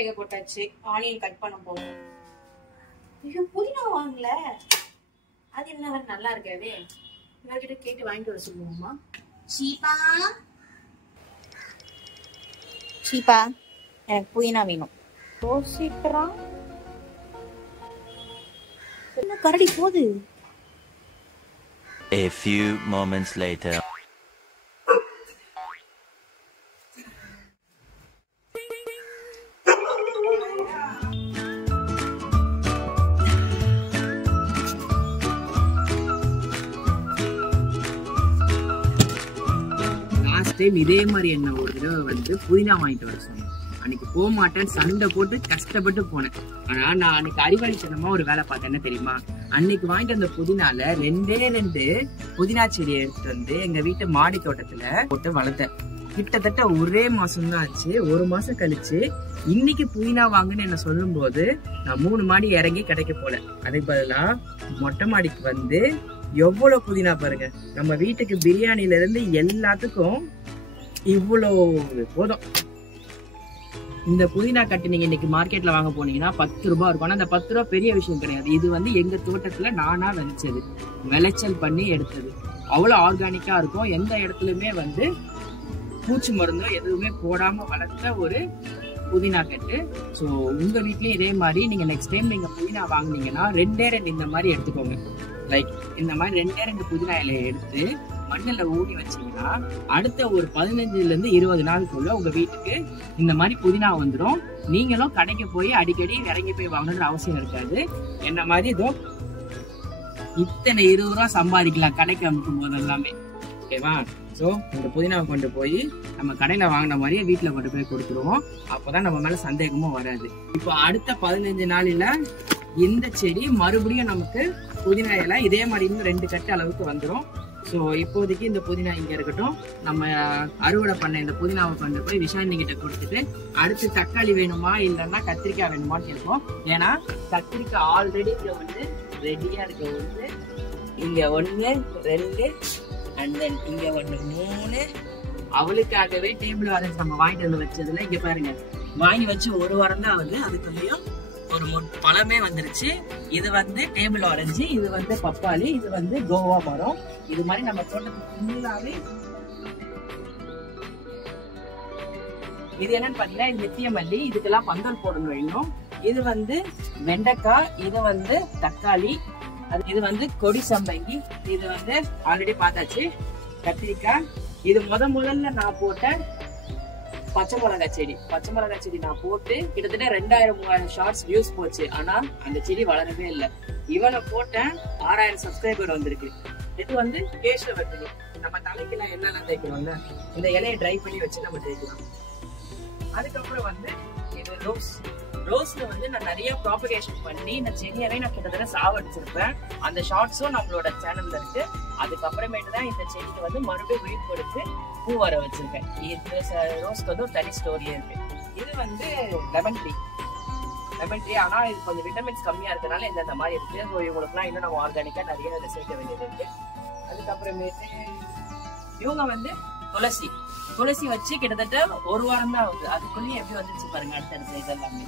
வேக போட்டாச்சு. Onion cut பண்ண போகும். ஐயோ புதினா வாங்கல. அது என்ன நல்லா இருக்காது. இவர்கிட்ட கேட்டு வாங்கிட்டு வர சொல்லுவோமா? சீப்பா சீப்பா எனக்கு புதினா வேணும். யோசிக்கிறான். என்ன கரடி போகுது. A few moments later. இதே மாதிரி என்ன ஒரு தடவை வந்து புதினா வாங்கிட்டு வர சொன்னேன். அன்னைக்கு போக மாட்டேன்னு சண்டை போட்டு கஷ்டப்பட்டு போனேன். ஆனா நான் அன்னைக்கு அறிவாளித்தனமா ஒரு வேலை பார்த்தேன். என்ன தெரியுமா? அன்னைக்கு வாங்கிட்டு வந்த புதினால ரெண்டு புதினா செடியை எடுத்துட்டு வந்து எங்க வீட்டு மாடி தோட்டத்துல போட்டு வளர்த்தேன். கிட்டத்தட்ட ஒரே மாசம் தான் ஆச்சு. ஒரு மாசம் கழிச்சு இன்னைக்கு புதினா வாங்குன்னு என்ன சொல்லும் போது நான் 3 மாடி இறங்கி கிடைக்க போல. அதுக்கு பதிலா மொட்டை மாடிக்கு வந்து எவ்வளவு புதினா பாருங்க. நம்ம வீட்டுக்கு பிரியாணில இருந்து எல்லாத்துக்கும் இவ்வளோ போதும். இந்த புதினா கட்டு நீங்க இன்னைக்கு மார்க்கெட்ல வாங்க போனீங்கன்னா 10 ரூபாய் இருக்கும். ஆனா அந்த 10 ரூபாய் பெரிய விஷயம் கிடையாது. இது வந்து எங்க தோட்டத்துல நானா விளைச்சது, விளைச்சல் பண்ணி எடுத்தது. அவ்வளவு ஆர்கானிக்கா இருக்கும். எந்த இடத்துலயுமே வந்து பூச்சி மருந்தோ எதுவுமே போடாம வளர்த்த ஒரு புதினா கட்டு. ஸோ உங்க வீட்லயும் இதே மாதிரி நீங்க நெக்ஸ்ட் டைம் நீங்க புதினா வாங்கினீங்கன்னா 2 இந்த மாதிரி எடுத்துக்கோங்க. லைக் இந்த மாதிரி 2 புதினா இலையை எடுத்து மண்ணில் ஊனி வச்சீங்கன்னா அடுத்த ஒரு 15 ல இருந்து 20 நாளுக்குள்ள உங்க வீட்டுக்கு இந்த மாதிரி புதினா வந்துடும். நீங்களும் கடைக்கு போய் அடிக்கடி இறங்கி போய் வாங்கணுன்ற அவசியம் இருக்காது. என்ன மாதிரி இதோ இத்தனை 20 ரூபா சம்பாதிக்கலாம் கடைக்கு அமுக்கும் போது எல்லாமே. ஓகேவா? ஸோ இந்த புதினாவை கொண்டு போய் நம்ம கடையில வாங்கின மாதிரியே வீட்டுல கொண்டு போய் கொடுத்துருவோம். அப்பதான் நம்ம மேல சந்தேகமும் வராது. இப்போ அடுத்த 15 நாளில இந்த செடி மறுபடியும் நமக்கு புதினா இலை இதே மாதிரி இன்னும் 2 கட்டு அளவுக்கு வந்துடும். ஸோ இப்போதைக்கு இந்த புதினா இங்க இருக்கட்டும். நம்ம அறுவடை பண்ண இந்த புதினாவை கொண்டு போய் விஷாலினி கிட்ட கொடுத்துட்டு அடுத்து தக்காளி வேணுமா இல்லைன்னா கத்திரிக்காய் வேணுமான்னு கேட்போம். ஏன்னா கத்திரிக்காய் ஆல்ரெடி வந்து ரெடியா இருக்க வந்து இங்க 1 2 அண்ட் தென் இங்க 1 3 அவளுக்காகவே டேபிள் ஆரஞ்சு நம்ம வாங்கிட்டு வந்து வச்சதுல இங்க பாருங்க வாங்கி வச்சு 1 வாரம் தான் ஆகுது. அதுக்குள்ளேயும் ஒரு பழமே வந்துருச்சு. இது வந்து டேபிள் ஆரஞ்சு, இது வந்து பப்பாளி, இது வந்து கோவா மரம். இது மாதிரி நம்ம தோட்டத்துக்கு ஃபுல்லாவே இது என்னன்னு பாத்தீங்கன்னா நித்திய மல்லி. இதுக்கெல்லாம் பந்தல் போடணும் வேணும். இது வந்து வெண்டைக்காய், இது வந்து தக்காளி, இது வந்து கொடி சம்பங்கி, இது வந்து ஆல்ரெடி பார்த்தாச்சு கத்திரிக்காய். இது முதல்ல நான் போட்ட பச்சை மிளகாய் செடி. பச்சை மிளகாய் செடி நான் போட்டு கிட்டத்தட்ட 2000-3000 ஷார்ட்ஸ் வியூஸ் போச்சு. ஆனா அந்த செடி வளரவே இல்லை. இவனை போட்டேன் 6000 சப்ஸ்கிரைபர் வந்திருக்கு. இது வந்து கேஷ்வர்த்தி. நம்ம தலைக்கெல்லாம் எண்ணெய் தேய்க்கிறோம்ல, இந்த இலையை ட்ரை பண்ணி வச்சு நம்ம தேய்க்கலாம். அதுக்கப்புறம் வந்து இது ரோஸ். ரோஸ்ல வந்து நான் நிறைய ப்ராபகேஷன் பண்ணி இந்த செடியவே நான் கிட்டத்தட்ட சாவடிச்சிருப்பேன். அந்த ஷார்ட்ஸும் நம்மளோட சேனல்ல இருக்கு. அதுக்கப்புறமேட்டு தான் இந்த செடிக்கு வந்து மறுபடியும் உயிர் கொடுத்து பூ வர வச்சிருக்கேன். இது ரோஸ்க்கு வந்து ஒரு தனி ஸ்டோரி இருக்கு. இது வந்து லெமன் ட்ரீ. ஆனா இது கொஞ்சம் விட்டமின்ஸ் கம்மியா இருக்கனால இந்த மாதிரி இருக்கு. ஸோ இவங்களுக்குலாம் இன்னும் நம்ம ஆர்கானிக்கா நிறைய இதை சேர்க்க வேண்டியது இருக்கு. அதுக்கப்புறமேட்டு இவங்க வந்து துளசி வச்சு கிட்டத்தட்ட 1 வாரம் தான் ஆகுது. அதுக்குள்ளேயும் எப்படி வந்துச்சு பாருங்க அடுத்தடுத்து இதெல்லாமே.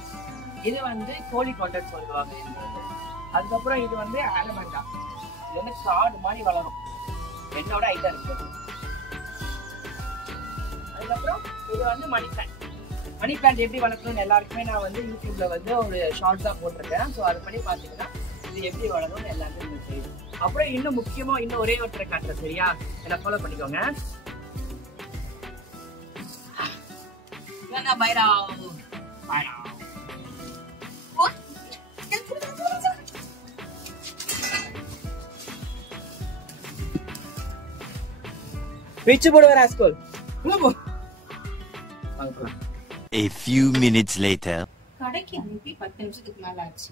இது வந்து கோழி கொண்டன்னு சொல்லுவாங்க. அதுக்கப்புறம் இது வந்து ஆலமண்டா. இது வந்து காடு மாதிரி வளரும். என்னோட ஐட்டம் இருக்குது. அதுக்கப்புறம் இது வந்து மணி பிளான்ட் எப்படி வளர்க்கணும்னு எல்லாருக்குமே நான் வந்து யூடியூப்ல வந்து ஒரு ஷார்ட் தான் போட்டிருக்கேன். ஸோ அது பண்ணி பாத்தீங்கன்னா இது எப்படி வளரும்னு எல்லாருமே உங்களுக்கு தெரியும். அப்புறம் இன்னும் முக்கியமா இன்னும் ஒரே ஒற்றை காட்டுறேன். சரியா? என்ன ஃபாலோ பண்ணிக்கோங்க. A few minutes later. கடைக்கு அனுப்பி 10 நிமிஷத்துக்கு மேல ஆச்சு.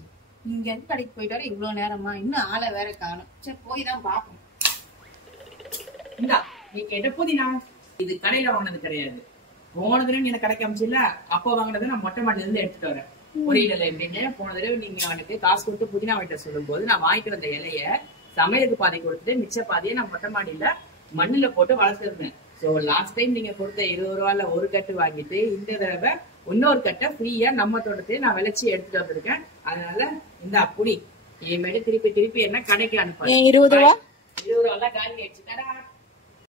இங்க இருந்து கடைக்கு போயிட்டு வர இவ்வளவு நேரமா? இன்னும் ஆளை வேற காணும். சரி போய் தான் பாப்போம். நீ கேட்ட புதினா இது கடையில வாங்கினது கிடையாது. போன தடவை எனக்கு கடைக்கு அமைச்சில்ல, அப்போ வாங்கினதை நான் மொட்டை மாட்டில இருந்து எடுத்துட்டு வரேன். புரியல எப்படின்னு. போன தடவை நீங்க எனக்கு காசு கொடுத்து புதினா வாங்கிட்டு சொல்லும் போது நான் வாங்கிட்டு வந்த இலைய சமையலுக்கு பாதி கொடுத்துட்டு மிச்ச பாதியை நான் மொட்டை மாடியில மண்ணுல போட்டு வளர்த்துருந்தேன். ஸோ லாஸ்ட் டைம் நீங்க கொடுத்த 20 ரூபாயில ஒரு கட்டு வாங்கிட்டு இந்த தடவை இன்னொரு கட்டை ஃப்ரீயா நம்ம தோட்டத்தை நான் விளைச்சி எடுத்துட்டு வந்திருக்கேன். அதனால இந்த அப்படி இனிமேட்டு திருப்பி என்ன கடைக்கு அனுப்பாரு. 20 ரூபா 20 ரூபா காலி ஆயிடுச்சு.